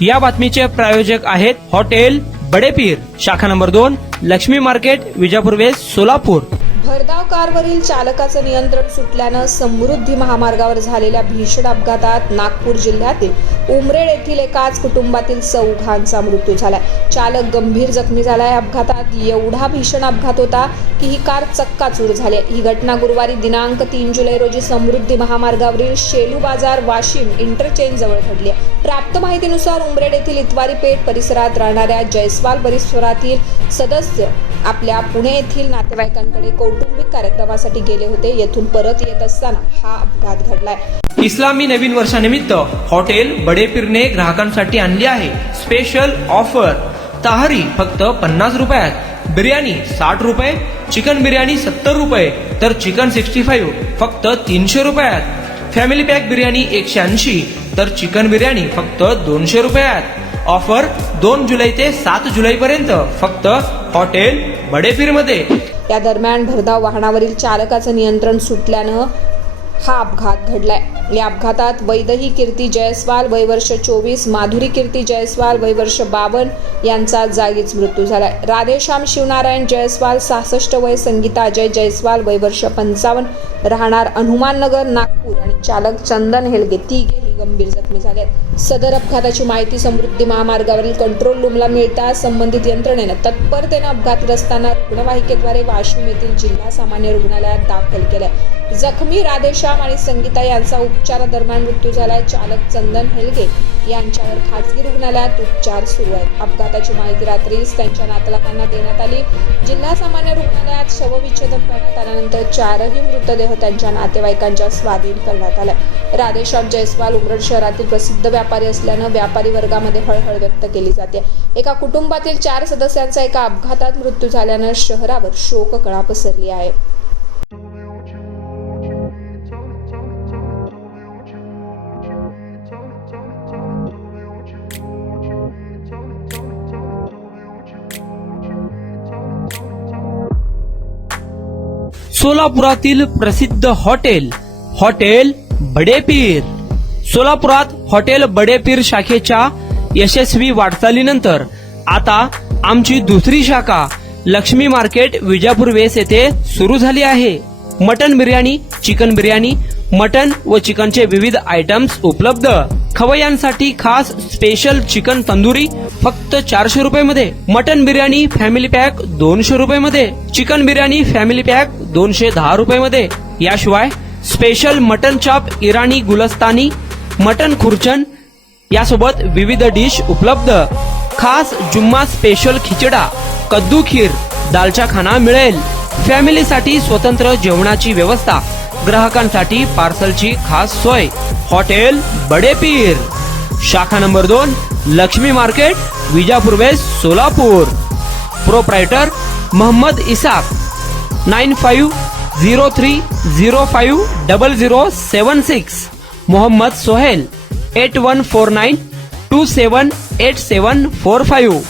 या बातमीचे प्रायोजक आहेत हॉटेल बडेपीर, शाखा number 2, Laxmi market, Vijapur west, Solapur. भरधाव कारवरील चालकाचं नियंत्रण सुटल्यानं समृद्धी महामार्गावर झालेल्या भीषण अपघातात नागपूर जिल्ह्यातील उमरेड येथील एकाच कुटुंबातील चौघांचा मृत्यू झालाय। चालक गंभीर जखमी झालाय। अपघातात एवढा भीषण अपघात होता की ही कार चक्काचूर झाली। ही घटना गुरुवारी दिनांक 3 जुलै रोजी समृद्धी महामार्गावरील शेलू बाजार वाशिम इंटरचेंज जवळ घडली। प्राप्त माहितीनुसार उमरेड येथील इतवारी पेठ परिसरात राहणाऱ्या जयस्वाल परिसरातील सदस्य आपल्या पुणे येथील नातेवाईकांकडे कौटुंबिक कार्यक्रमासाठी गेले होते। येथून परत येत असताना हा अपघात घडलाय। इस्लामी नवीन वर्षानिमित्त हॉटेल बडेपीरने ग्राहकांसाठी आणली आहे स्पेशल ऑफर। तहारी फक्त 50 रुपयात, बिर्याणी 60 रुपये, चिकन बिर्याणी 70 रुपये, तर चिकन 65 फक्त 300 रुपयात। फॅमिली पॅक बिर्याणी 180, तर चिकन बिर्याणी फक्त 200 रुपयात। ऑफर 2 जुलै ते 7 जुलै पर्यंत फक्त हॉटेल बडेपीर मध्ये। या दरम्यान भरधाव वाहनावरील चालकाचं नियंत्रण सुटल्यानं हा अपघात घडलाय। या अपघातात वैदही कीर्ती जयस्वाल वय वर्ष 24, माधुरी कीर्ती जयस्वाल वय वर्ष 52 यांचा जागीच मृत्यू झालाय। राधेश्याम शिवनारायण जयस्वाल 66 वय, संगीता अजय जयस्वाल वय वर्ष 55 राहणार हनुमाननगर नागपूर आणि चालक चंदन हेलगे तिघेही गंभीर जखमी झाले आहेत। सदर अपघाताची माहिती समृद्धी महामार्गावरील कंट्रोल रूमला मिळताच संबंधित यंत्रणेनं तत्परतेनं अपघातग्रस्तांना रुग्णवाहिकेद्वारे वाशिम येथील जिल्हा सामान्य रुग्णालयात दाखल केलंय। जखमी राधेश्याम आणि संगीता यांचा उपचारादरम्यान मृत्यू झालाय। चालक चंदन हेलगे यांच्यावर खासगी रुग्णालयात उपचार सुरू आहेत। अपघाताची माहिती रात्रीच त्यांच्या नातलगांना देण्यात आली। जिल्हा सामान्य रुग्णालयात शवविच्छेदन करण्यात आल्यानंतर 4ही मृतदेह त्यांच्या नातेवाईकांच्या स्वाधीन करण्यात आलाय। राधेश्याम जयस्वाल उमरेड शहरातील प्रसिद्ध व्यापारी असल्यानं व्यापारी वर्गामध्ये हळहळ व्यक्त केली जाते। एका कुटुंबातील 4 सदस्यांचा एका अपघातात मृत्यू झाल्यानं शहरावर शोककळा पसरली आहे। सोलापुरातील प्रसिद्ध हॉटेल हॉटेल बडेपीर। सोलापुरात हॉटेल बडेपीर शाखेच्या यशस्वी वाटचालीनंतर आता आमची दुसरी शाखा लक्ष्मी मार्केट, विजापूर वेस्ट येथे सुरू झाली आहे। Mutton biryani, chicken biryani, mutton व चिकनचे विविध आयटम्स उपलब्ध। खवय्यांसाठी खास स्पेशल चिकन तंदुरी फक्त 400 रुपये मध्ये, मटन बिर्याणी फॅमिली पॅक 200 रुपये मध्ये, चिकन बिर्याणी फॅमिली पॅक 210 रुपये मध्ये। याशिवाय special mutton chop, Irani Gulistani, mutton khurchan यासोबत विविध डिश उपलब्ध। खास जुम्मा स्पेशल खिचडा, कद्दू खीर, दालचा खाना मिळेल। फॅमिलीसाठी स्वतंत्र जेवणाची व्यवस्था, ग्राहकांसाठी पार्सलची खास सोय। हॉटेल बडेपीर, शाखा number 2, Laxmi market, Vijapur west, Solapur. Proprietor Mohammad Isaq 9503050076, Mohammad Sohail 8149278745।